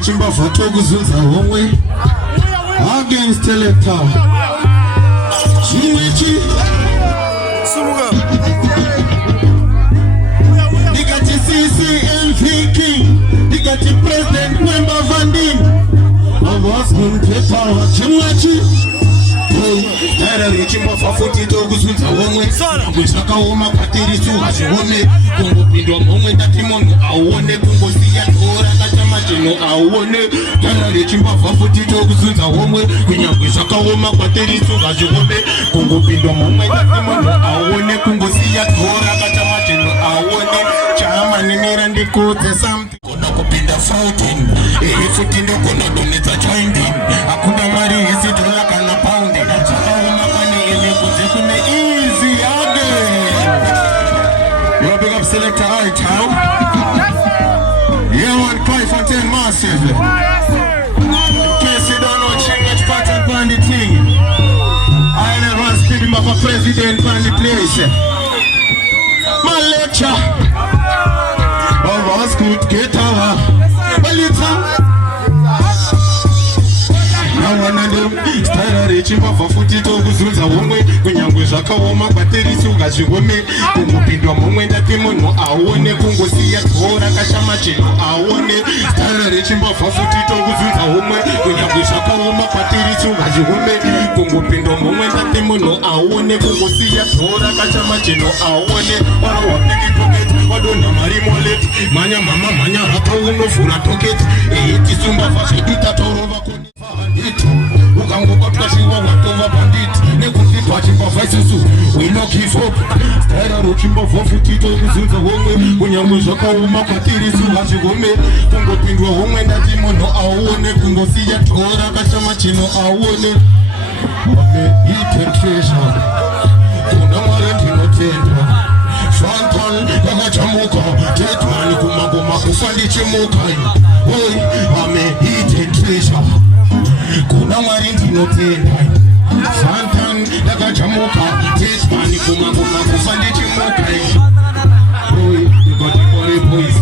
rechimba foto kuzunza homwe against selector chimwechi sumuka nikati CCMV King nikati President Member Vandin avas kumpeta chimwechi Tara rechimba fafuti tokuzunza homwe kuchakaoma kwatirisu hazvione kungopindwa momwe ndati munhu auone kungosiya tora kachamacheno auone Tara rechimba fafuti tokuzunza homwe kunyangwe zvakaoma kwatirisu hazvione kungopindwa momwe ndati munhu auone kungosiya tora kachamacheno auone chaamanenera ndikudze something kona kupinda 14 futi ndokona donetsa jointing hakuna mari isidola kana pound chakaoma pane ile kudze kune easy again. You big up selector I town. Yeah, one cry for 10 massive. Case you don't know, change pattern on the thing. I never speaking about a president on the place. My lecture. Oh, was good, get over. Well, it's Stara rechimba fafuti tokuzunza homwe kunyangwe zvakaoma kwaterisu ngazvihome kungopindwa momwe ndati munhu auone kungosiya tora kachamacheno auone Stara rechimba fafuti tokuzunza homwe kunyangwe zvakaoma kwaterisu ngazvihome kungopindwa momwe ndati munhu auone kungosiya tora kachamacheno auone wawapiki pocket wadonha mari molet manya mama manya hapa unovhura toket tisumba vazvidita torova kuni ukangokotwa shiwa watova bandit nekuzitwa chimbavha isusu we no give up Stara rochimba futi tokuzunza homwe kunyangwe zvakaoma kwatirisu hazvihome kungopindwa homwe ndati munhu auone kungosiya tora kachamacheno auone hidden treasure kuna mwari ndinotenda Fanton yakachamuka Tetman kumangoma kufa ndichimuka Oi ame hidden treasure kuna mwari ndinotenda Fanton yakachamuka Tetman kumangoma kufa ndichimuka Oi ikotibore boys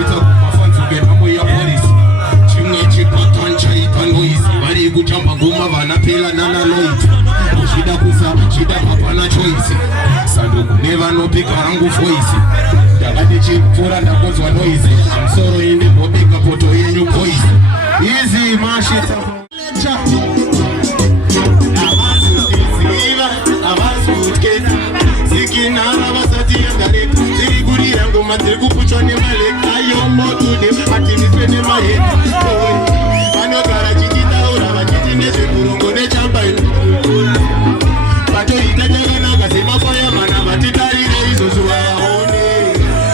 ita kumafanzuke namo ya police chimwe chipatan chaita noise vari kuchamba ngoma vana pela nana noite chida kusa chida hapana choice sanduku nevanopika hangu voice ndakati chipfuura ndakonzwa noise musoro inde mbopika poto yenyu voice easy mashita avazikutyeta zikinara vasati yendareka ziri kurira ngoma dziri kupuchwa nemaleka ayomotude atimiswe nemaheka vanogara chichitaura vachiti nezvekurongo nechambaino vatoita chakanaka semafaya mana vatitarire izvozvo vaone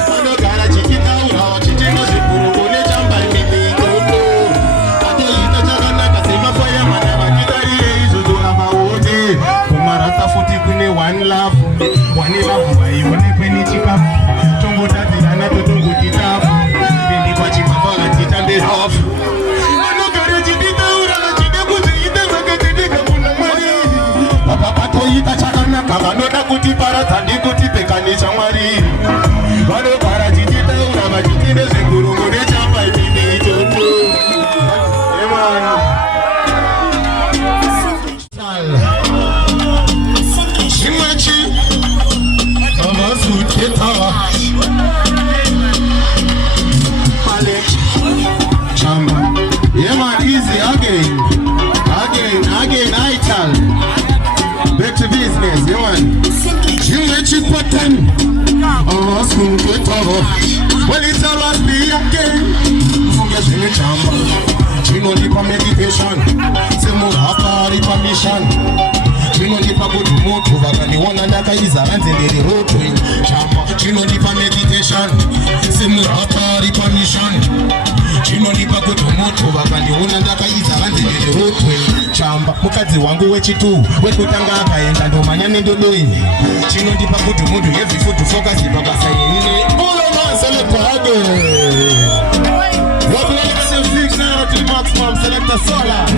vanogara chichitaura vachiti nezvekurongo nechambainono vatoita chakanaka semafaya mana vatitarire izvozvo vaone kumarasa futi kune one love vaionekwe nechikafu tongotadzirana totongotitafu indi pachimaba vatitambe hafu vanogara chititaura vachide kuziita zvakatetika kuna mwari vapapatoita chakanaka vanoda kuti paradza ndikuti pekani chamwari vanogara chichitaura vachiti nezvekurongo nechamba inini itoto back to business, you want chimwechi pattern well it's a last day again funga zvine chamba chinonipa meditation semurapari permission chinonipa kuti mutu vakaniona ndakaizara nzendere rotwe chamba chinonipa meditation semurapari permission chinonipa kuti mutu vakandiona ndakaizara nzendere rotwe chamba mukadzi wangu wechitu wekutanga akaenda ndomanya nendodoine chinondipa kuti munhu heavy food focus pabasa yenine ulomaselekade Selector Sola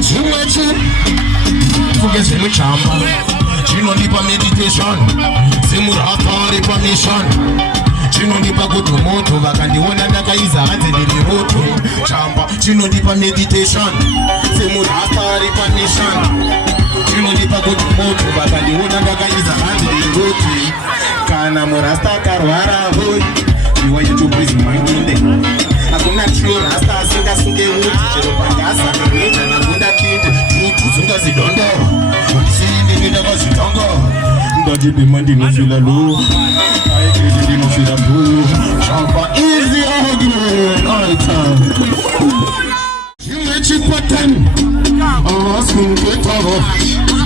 chimwechi fuge zvemuchamba chinonipa meditation semurapari permission chinondipa kuti moto vakandiona ndakaiza hanze ndiri roto chamba chinondipa meditation semurasta ari pamission chinondipa kuti moto vakandiona ndakaiza hanze ndiri roto kana murasta akarwara hoi iwa youtube izimanginde hakuna trio rasta asingasunge uti chero pagasa nekuita nagunda kinde tutuzunga zidondo ndisiindimida kwazvitongo ndadibima ndinofila lo aekiti ndinofila bulu chamba easy argument all time chimwe chipatani awasikungetaho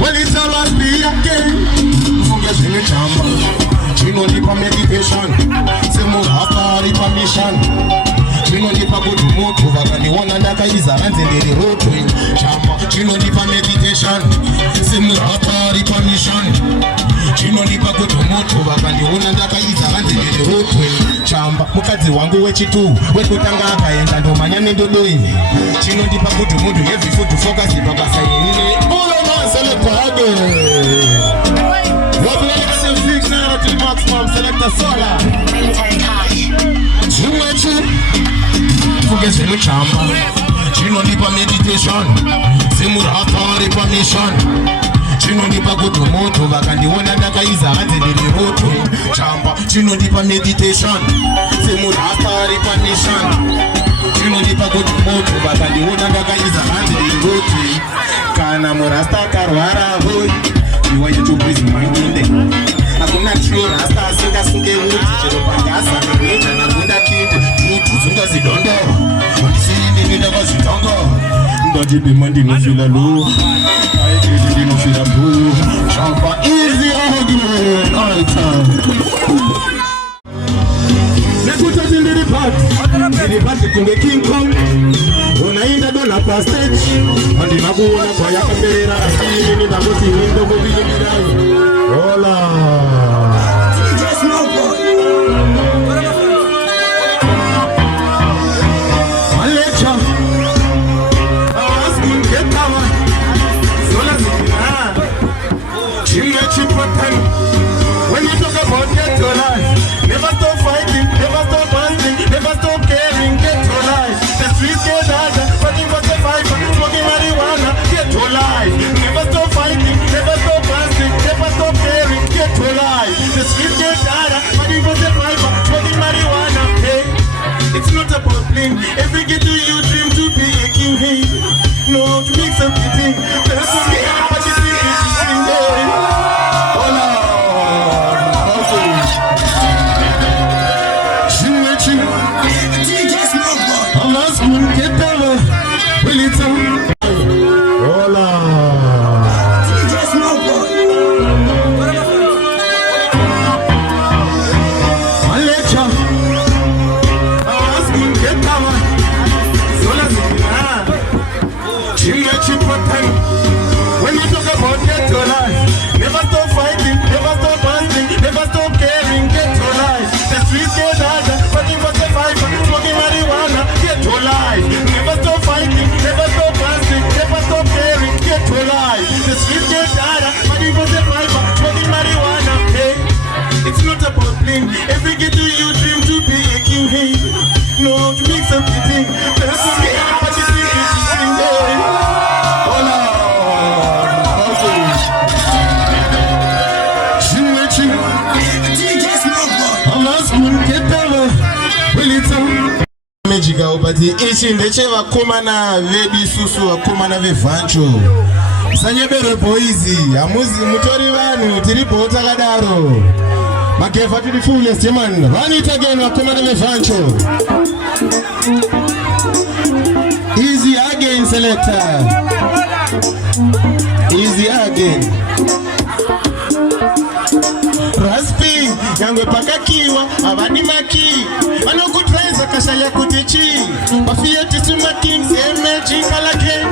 welitalasi again mfunge zvine chamba chinondipa meditation semurasta ari pamission chinondipa kuti moto vakandiona ndakaiza hanze ndiri roto chamba chinondipa meditation semurasta ari pamission chinondipa kuti moto vakandiona ndakaiza hanze ndiri roto chamba mukadzi wangu wechitu wekutanga akaenda ndomanya nendodoine chinondipa kuti munhu heavy food focus pakasainine Selector Sola Chimwechi Fugeze mchamba Chinondipa meditation Semurasta ari pamission chinondipa kuti moto vakandiona ndakaiza hanze ndiri roto chamba chinondipa meditation semurasta ari pamission chinondipa kuti moto vakandiona ndakaiza hanze ndiri roto kana murasta akarwara hoi iwa youtube izimanginde hakuna trio rasta asingasunge uti chero pagasa nekuita nagunda kinde tutuzunga zidondo ndisiindimida kwazvitongo ndadibima ndinofila lo aekiti ndinofila bulu chamba easy argument all time nekutati ndiri pati kunge King Kong unainda dona pa stage andina kuona kwa yakaperera asini ndangoti ndongo vilibirai hola when you talk about get your life, never stop fighting, never stop dancing, never stop caring, get your life. The streets get harder, fighting for the fight, smoking marijuana, get your life. Never stop fighting, never stop dancing, never stop caring, get your life. The streets get harder, fighting for the fight, smoking marijuana, hey. It's not about bling, every ghetto you dream to be a king, hey. No, to make something, that's what we are, but you think it's in there. When you talk about get your life, never stop fighting, never stop dancing, never stop caring, get your life. The streets get harder, fighting for the fight, smoking marijuana, get your life. Never stop fighting, never stop dancing, never stop caring, get your life. The streets get harder, fighting for the fight, smoking marijuana, hey. It's not about bling, every ghetto you dream to be a king, hey. No, to make something, that's what we are, but you think it's in there. But ichi ndechevakomana vedu isusu vakomana vevhancho musanyebere boizi hamuzi mutori vanhu tiripo takadaro magefa tiri fullest man run it again vakomana vevhancho easy again selector easy again raspi yangwe pakakiwa avani maki vanokutraisa kashaya kuti chii vafiyeti suma kings emeji kalake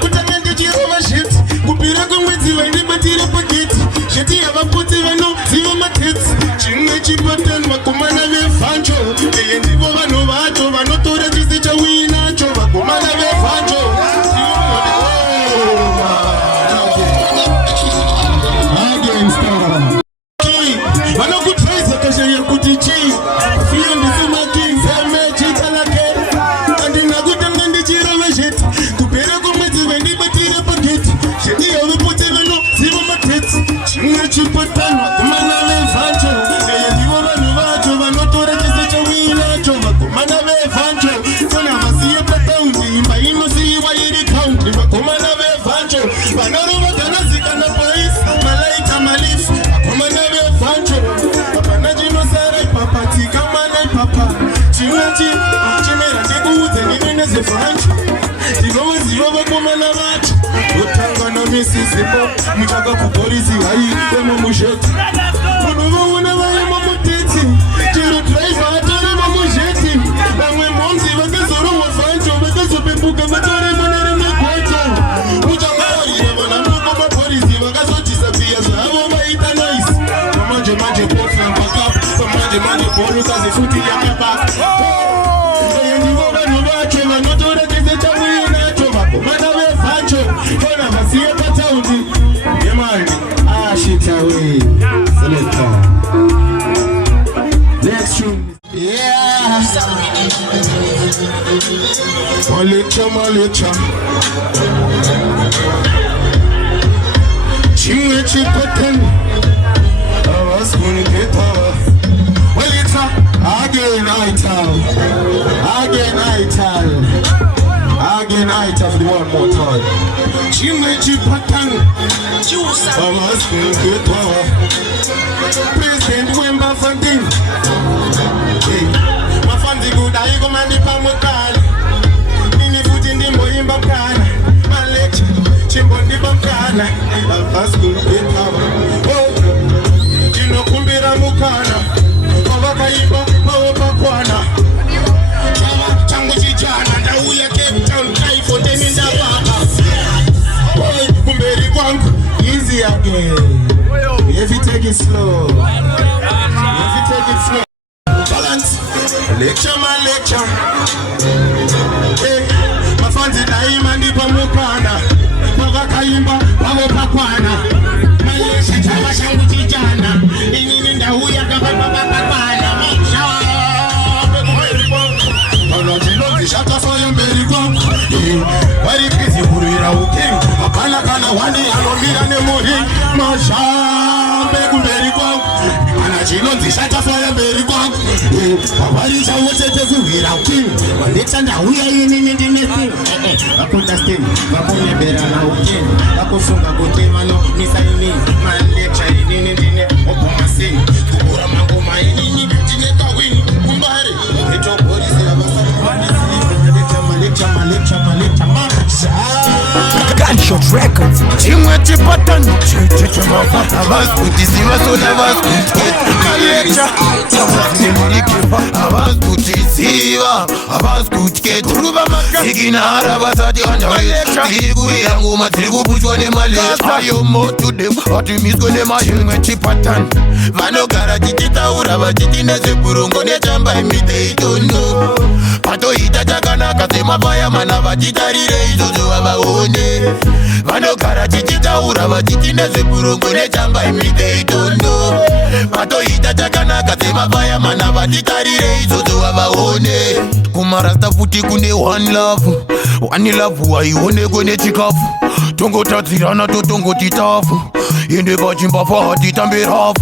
kutamende chirova shit kupira kwemwedzi vaindibatire paketi sheti yavaputi vanoziva matets chimwe chipatani vakomana vevhancho eye ndivo vanhu vacho vanotora chisi chawinacho vakomana vevhancho vanokutraisa kashaya kuti fancho Vanarova tanazika na police Malaita malif Akomana vya fancho Apana jino sara ipapa Tika mana ipapa Chimachi Chimera ndikuuze nineneze fancho Tigoma ziyoba kumana macho Utanga na misi sipo Mchaka kupolisi hai Wema musheti Munuva una vaya mamuteti Chiru driver atore mamujeti Namwe momzi wakazoro wa fancho Wakazo pembuka watore manere mekweto Uchangari Wana mbuko mapolisi Wakazo tisapia Zahavo maita nice Mamanje manje pofu na mpakap Mamanje manje polu kazi futi ya kapak Yendi woga nubacho Wanotore kese chamu yunacho Wakumana we fancho Kona vasiye pataundi Yemani shit away Selector Next tune Yeah Malicha Chimwe chikoten Awas kunipeta Walita Again I tell for the one more time Chimwe chikoten Awas kunipeta President Wemba Funding Mafanzi guda iko mandipa mukali Nini futi ndimbo imba mkana Malecha chimbo ndipa mkana Alfasku itawa Jino kumbira mukana Wawaka imba wawopa kwana Chawa changu chijana Ndauya Cape Town Kaifo Teminda Baba Kumberi kwangu Easy again If you take it slow Balance Lecture Hey Mafanzi daima ndipa mukana Wawaka imba wawopa kwana Malesha chawa shangu chijana Inini ndauya kababa kwana Shaka for your berry gum. Very busy, Hurira Uking. A Panakana, one day, Alomira Nemori, Masha, Berry gum. And I chill on the shaka for your berry gum. What is our water to Hurira King? But it's under we are in the thing. I put a sting, Baponia Berana Uking. I put some Gotema, Nisani, my lecture in the Opoma Sing. Kuramago, my Tineka win, Kumbari. It's your body, Gunshot Records. Chimwe chipatan Chichimafata Kutisiwa soda Malecha Kutisiwa Sigina harabasati Malecha yangu matrigu puchwane Malecha Ayo motu dem Atimisco ne Chimwe chipatan Vano gara chichita uraba Chichinese purungo ne chamba imite itono Pato ita chakana kasema faya mana vachitarire izozo wavaone Vanogara chichitaura vachichinese purungo nechamba imite itono Pato ita chakana kasema faya mana vachitarire izozo wavaone Kumarasta futi kune one love waioneko nechikafu Tongotadzirana totongotitafu Ende pachimba fahati tambirafu